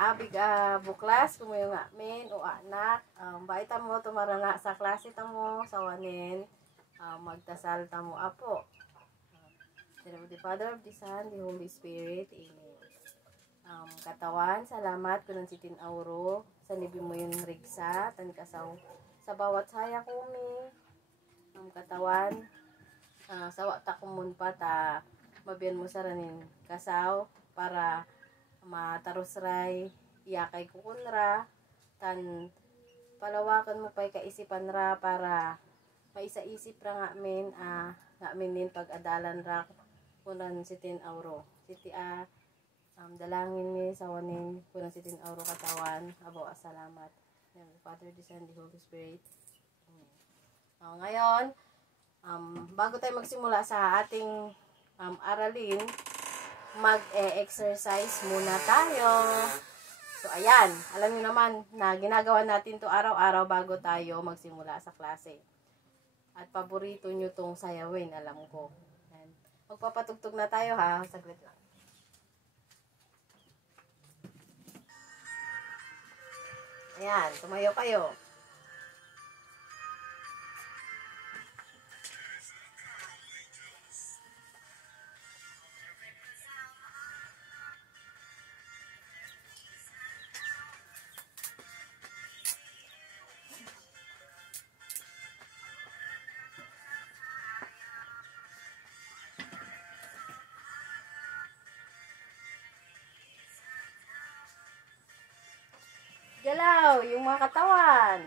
abig buklas kumayo nga men o anak baita mo tumarana sa klase tamo sawanin magtasal tamo apo. In the name of the Father, of the Son, the Holy Spirit. Amen. Katawan, salamat kunan si Tinauro sa nibi mo yung rigsa tan kasaw sa bawat saya kumi. Katawan, sawa ta kumun pa ta mabiyan mo sa ranin kasaw para matarusray iyakay kukunra tan palawakan mo pa'y kaisipan ra para maisa-isip ra nga men nin pag-adalan ra kunan si Tinauro siti dalangin mi sawanin kunan si Tinauro katawan abo salamat Father, the Son, the Holy Spirit. Ngayon bago tayo magsimula sa ating aralin, mag-exercise muna tayo. So ayan, alam niyo naman na ginagawa natin to araw-araw bago tayo magsimula sa klase. At paborito nyo tong sayawin, alam ko. Ayan. Magpapatugtog na tayo ha, saglit lang. Ayan, tumayo kayo. Galaw, yung mga katawan.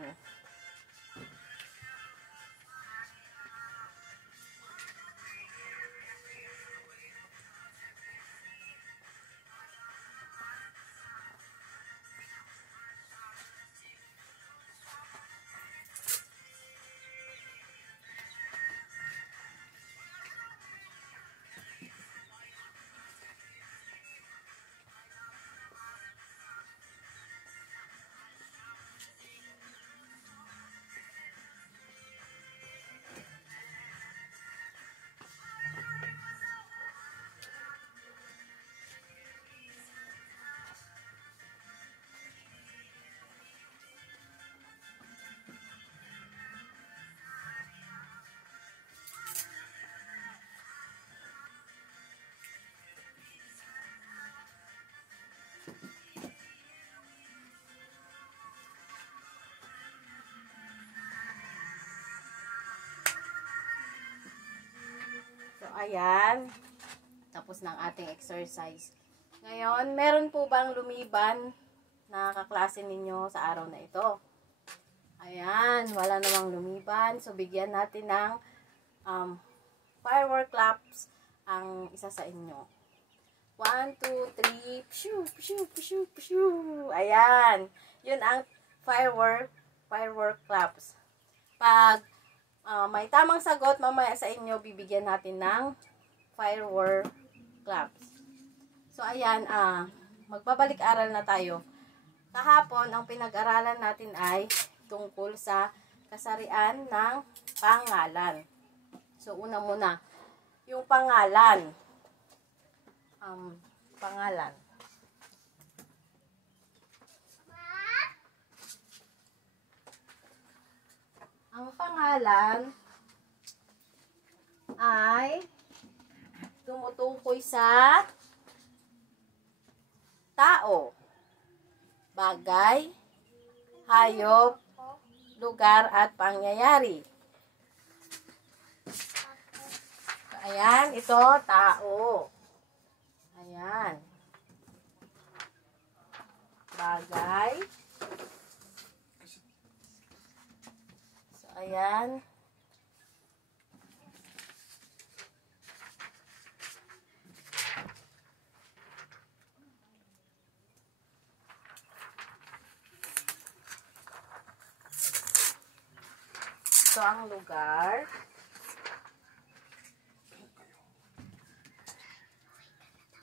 Ayan, tapos ng ating exercise. Ngayon, meron po bang lumiban na kaklase ninyo sa araw na ito? Ayan, wala namang lumiban. So, bigyan natin ng firework claps ang isa sa inyo. 1, 2, 3, pshoo, pshoo, pshoo, pshoo. Ayan, yun ang firework claps. Pag may tamang sagot, mamaya sa inyo, bibigyan natin ng firework claps. So, ayan, magbabalik-aral na tayo. Kahapon, ang pinag-aralan natin ay tungkol sa kasarian ng pangalan. So, una muna, yung pangalan. Pangalan. Ang pangalan ay tumutukoy sa tao, bagay, hayop, lugar at pangyayari. Ayan, ito tao. Ayan. Bagay. Ayan. Ito ang lugar.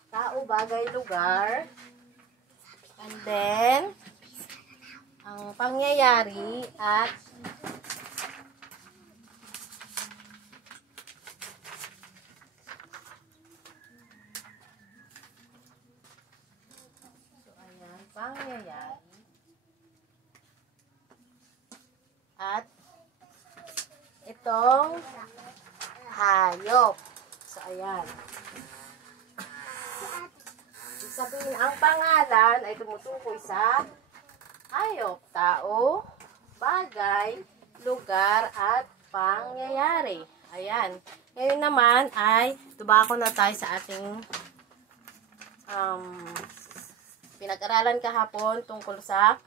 Tao, bagay, lugar. And then, ang pangyayari at pangyayari at itong hayop. So, ayan. Ibig sabihin, ang pangalan ay tumutukoy sa hayop, tao, bagay, lugar, at pangyayari. Ayan. Ngayon naman ay tubako na tayo sa ating pinag-aralan kahapon tungkol sa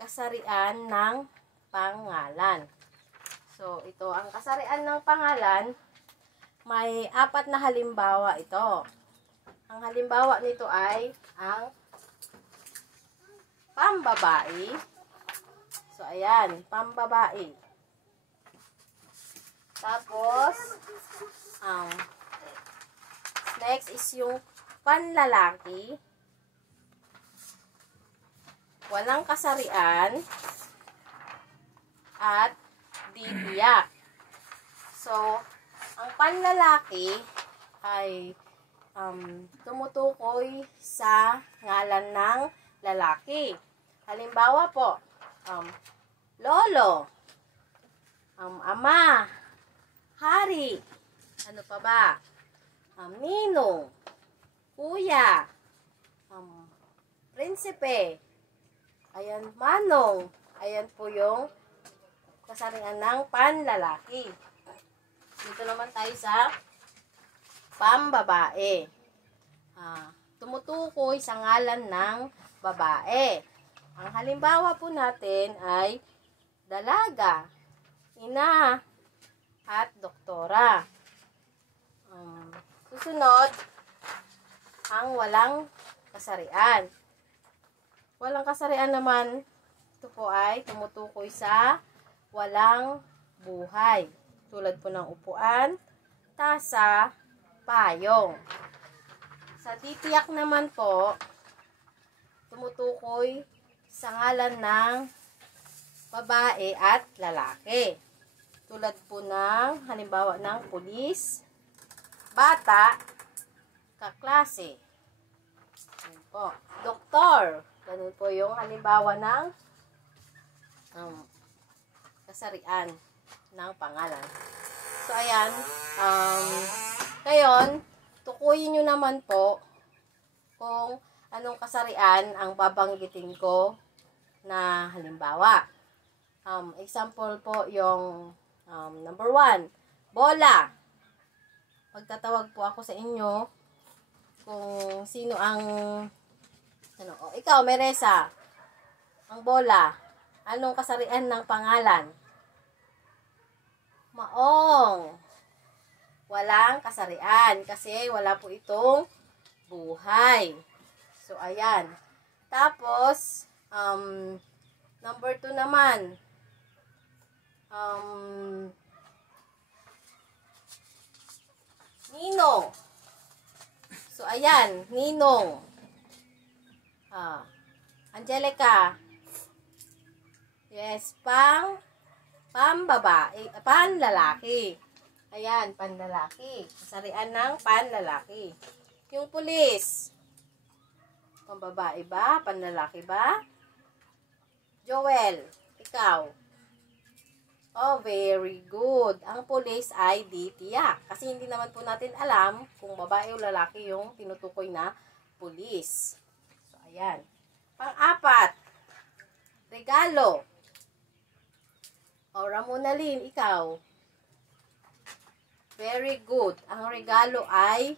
kasarian ng pangalan. So, ito ang kasarian ng pangalan. May 4 na halimbawa ito. Ang halimbawa nito ay ang pambabae. So, ayan, pambabae. Tapos, next is yung panlalaki. Walang kasarian at di tiyak. So, ang panlalaki ay tumutukoy sa ngalan ng lalaki. Halimbawa po, lolo, ama, hari, ano pa ba? Ninong, kuya, prinsipe, ayan, manong. Ayan po yung kasarian ng panlalaki. Dito naman tayo sa pambabae. Tumutukoy sa ngalan ng babae. Ang halimbawa po natin ay dalaga, ina, at doktora. Susunod, ang walang kasarian. Walang kasarian naman, ito po ay tumutukoy sa walang buhay. Tulad po ng upuan, tasa, payong. Sa titiyak naman po, tumutukoy sa ngalan ng babae at lalaki. Tulad po ng halimbawa ng pulis, bata, kaklase. Ayan po. Doktor. Ganun po yung halimbawa ng kasarian ng pangalan. So, ayan. Ngayon, tukuyin nyo naman po kung anong kasarian ang babanggitin ko na halimbawa. Example po yung number 1, bola. Magtatawag po ako sa inyo kung sino ang ikaw, Meresa, ang bola. Anong kasarian ng pangalan? Maong. Walang kasarian kasi wala po itong buhay. So, ayan. Tapos, number 2 naman. Ninong. So, ayan. Ninong. Angelica. Yes, pambabae, panlalaki. Ayan, panlalaki. Kasarian ng panlalaki. Yung pulis. Pambabae ba? Panlalaki ba? Joel, ikaw. Oh, very good. Ang pulis ay di tiyak. Kasi hindi naman po natin alam kung babae o lalaki yung tinutukoy na pulis. So, ayan. Pang-4. Regalo. O, Ramona Lynn, ikaw. Very good. Ang regalo ay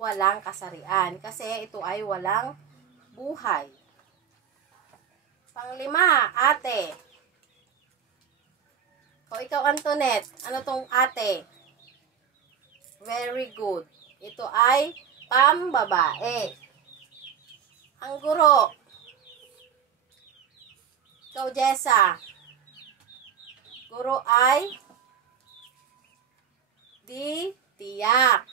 walang kasarian. Kasi ito ay walang buhay. Pang-5, ate. O, ikaw, Antoinette. Ano tong ate? Very good. Ito ay pambabae. Ang guro. Ikaw, Jessa. Guro ay di tiyak.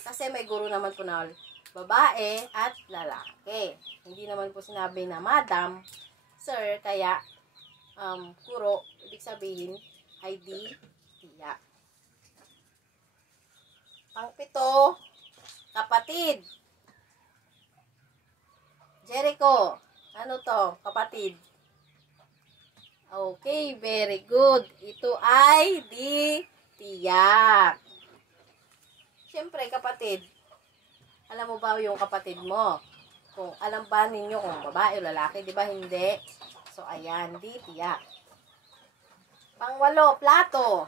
Kasi may guro naman po na babae at lalaki. Hindi naman po sinabi na madam, sir, kaya guro, ibig sabihin ay di tiyak. Pang-7, kapatid. Jericho. Ano to, kapatid? Okay, very good. Ito ay di tiyak. Siyempre, kapatid. Alam mo ba yung kapatid mo? Kung alam ba ninyo kung babae o lalaki, di ba hindi? So, ayan, di tiyak. Pangwalo, plato.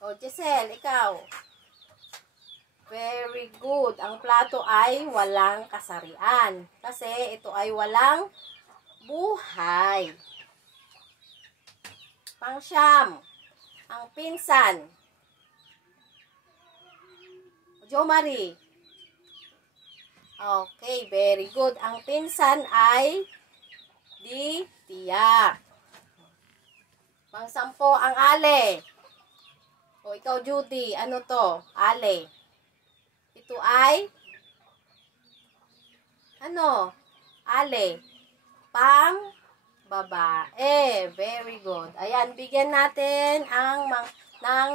O, Giselle, ikaw. Very good. Ang plato ay walang kasarian. Kasi ito ay walang buhay. Pangsyam. Ang pinsan. Jo Marie. Okay, very good. Ang pinsan ay di tiyak. Pangsampo, ang ale. O, ikaw, Judy. Ano to? Ale. Ito ay ano? Ale. Pang babae. Very good. Ayan, bigyan natin ng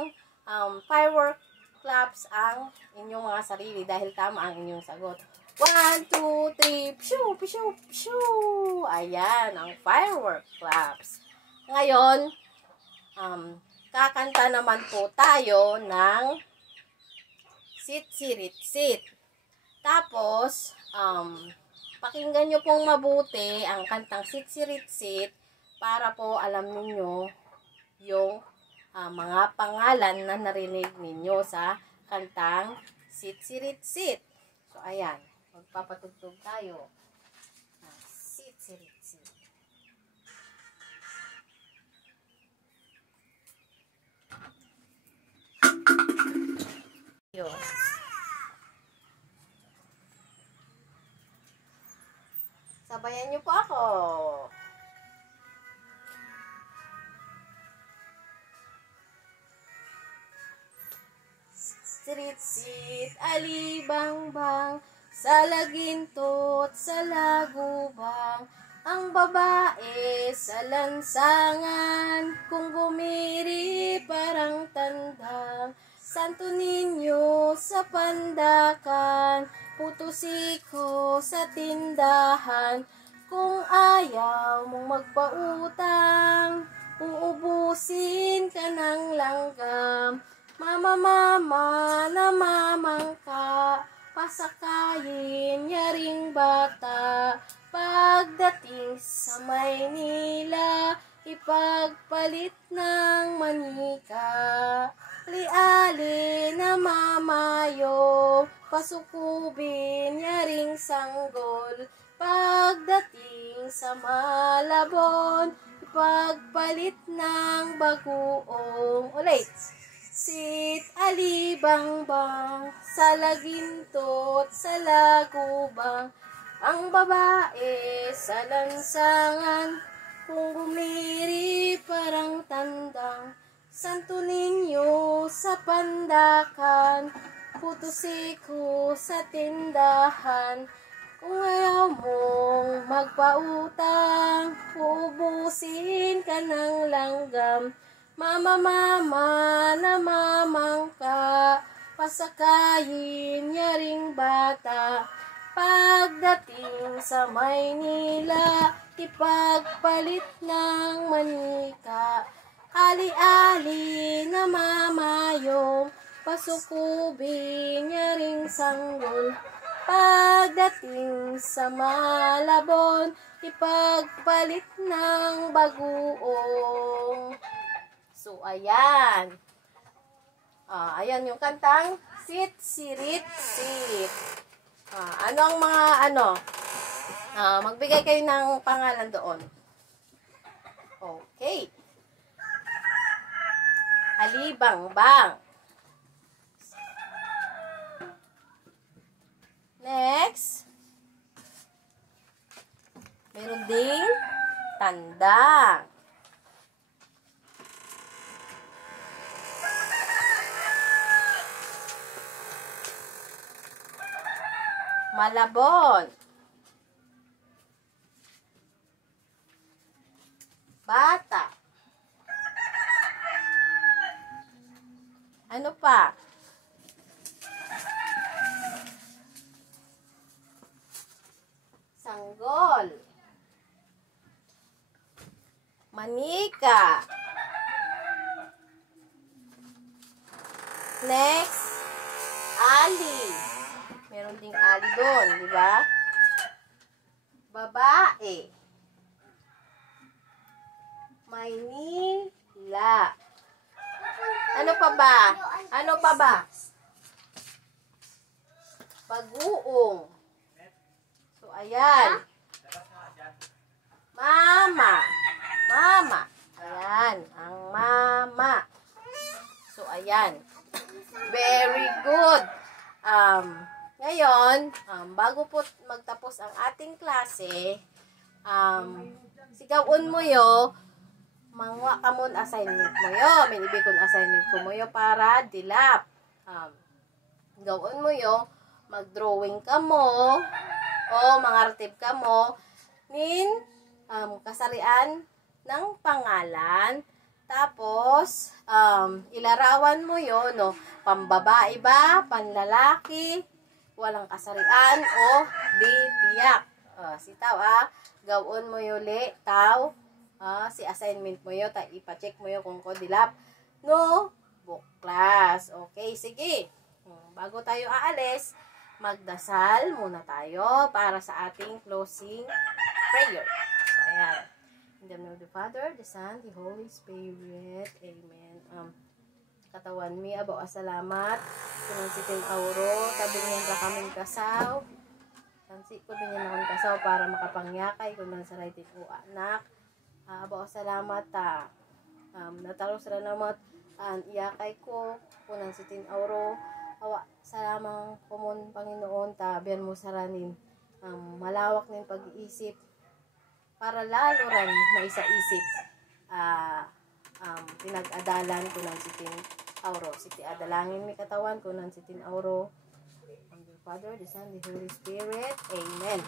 firework claps ang inyong mga sarili dahil tama ang inyong sagot. 1, 2, 3, pshoo, pshoo, pshoo. Ayan, ang firework claps. Ngayon, kakanta naman po tayo ng sit, sirit, sit. Tapos, pakinggan nyo pong mabuti ang kantang sit, sirit, sit para po alam ninyo yung mga pangalan na narinig ninyo sa kantang sit, sirit, sit. So, ayan. Magpapatugtog tayo. Sit, sirit, sit. Yun. Sabayan niyo po ako. Sirit-sit, alibang-bang, sa lagintot, sa lagubang, ang babae sa lansangan, kung gumiri parang tandang, Santo Niño sa pandakan, putusiko sa tindahan, kung ayaw mong magpautang, uubusin ka ng langgam. Mama, mama, namamangka, pasakayin yaring bata. Pagdating sa Maynila, ipagpalit ng manika. Ali-ali namamayo, pasukubin yaring sanggol. Pagdating sa Malabon, ipagpalit ng bagoong. Ulit! Sit, alibang-bang, sa lagintot, sa lagubang, ang babae sa lansangan, kung gumiri parang tandang, Santo Niño sa pandakan, putusiko sa tindahan, kung ayaw mong magpautang, uubusin ka ng langgam. Mama, mama, namamangka, pasakayin yaring bata. Pagdating sa Maynila, ipagpalit ng manika. Ali-ali namamayong, pasukubin yaring sanggol. Pagdating sa Malabon, ipagpalit ng bagoong. So, ayan. Ayan yung kantang sit, sirit, sit. Ano ang mga magbigay kayo ng pangalan doon. Okay. Alibang-bang. Next. Meron ding tandang. Malabon. Bata. Ano pa? Sanggol. Manika. Next, ali. Meron ding ali doon, di ba? Babae. Maynila. Ano pa ba? Ano pa ba? Baguong. So, ayan. Mama. Mama. Ayan. Ang mama. So, ayan. Very good. Ngayon, bago po magtapos ang ating klase, sigawon mo yo, mangwa ka mo assignment mo yo. Minibig kong assignment ko mo yo para dilap. Gawon mo yo, mag-drawing ka mo, o mangartib ka mo, nin kasarian ng pangalan. Tapos, ilarawan mo yo, no, pambabae ba, panlalaki, walang kasarian, o di tiyak. Sitaw, gawon mo yo li, taw, si assignment mo yo, ipacheck mo yo kung kodilap, no, book class. Okay, sige. Bago tayo aalis, magdasal muna tayo para sa ating closing prayer. So, ayan. In the name of the Father, the Son, the Holy Spirit. Amen. Katawan mi, abaw asalamat. Kunang siting auro, tabingin ra kaming kasaw. Tansi ko binyan akong kasaw para makapangyakay kunang sa raytit ko anak. Abaw asalamat ta. Natalo sila namat iyakay ko kunang siting auro. Awa salamang kumon Panginoon ta biyan mo saranin malawak ning pag-iisip para lalo ran maisaisip pinag-adalan ko ng sitin auro. Siti adalangin mi katawan ko ng sitin auro. On the Father, the Son, the Holy Spirit. Amen.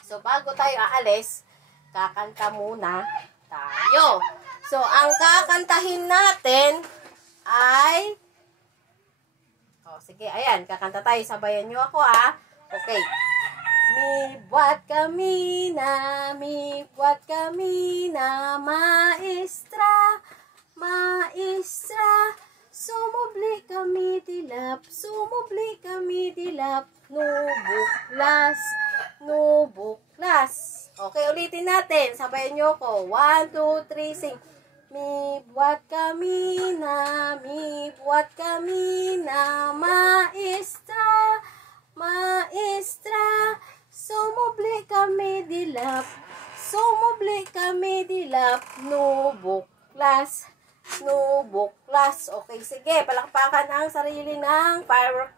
So, bago tayo aalis, kakanta muna tayo. So, ang kakantahin natin ay sige, ayan, kakanta tayo. Sabayan nyo ako, Okay. Mi buat kami na, maestra, sumubli kami dilap, nubuklas. Okay, ulitin natin. Sabayan nyo ako. 1, 2, 3, sing. Mi buat kami na, maestra, sumubli kami dilap, nubuklas. Okay, sige, palakpakan ang sarili ng firework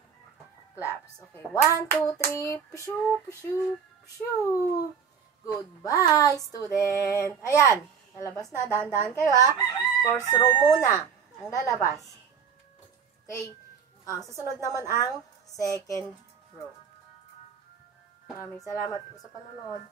claps. Okay, 1, 2, 3, pshu, pshu, pshu. Goodbye, student. Ayan, lalabas na, dahan-dahan kayo First row muna ang lalabas. Okay, susunod naman ang second row. Maraming salamat po sa panonood.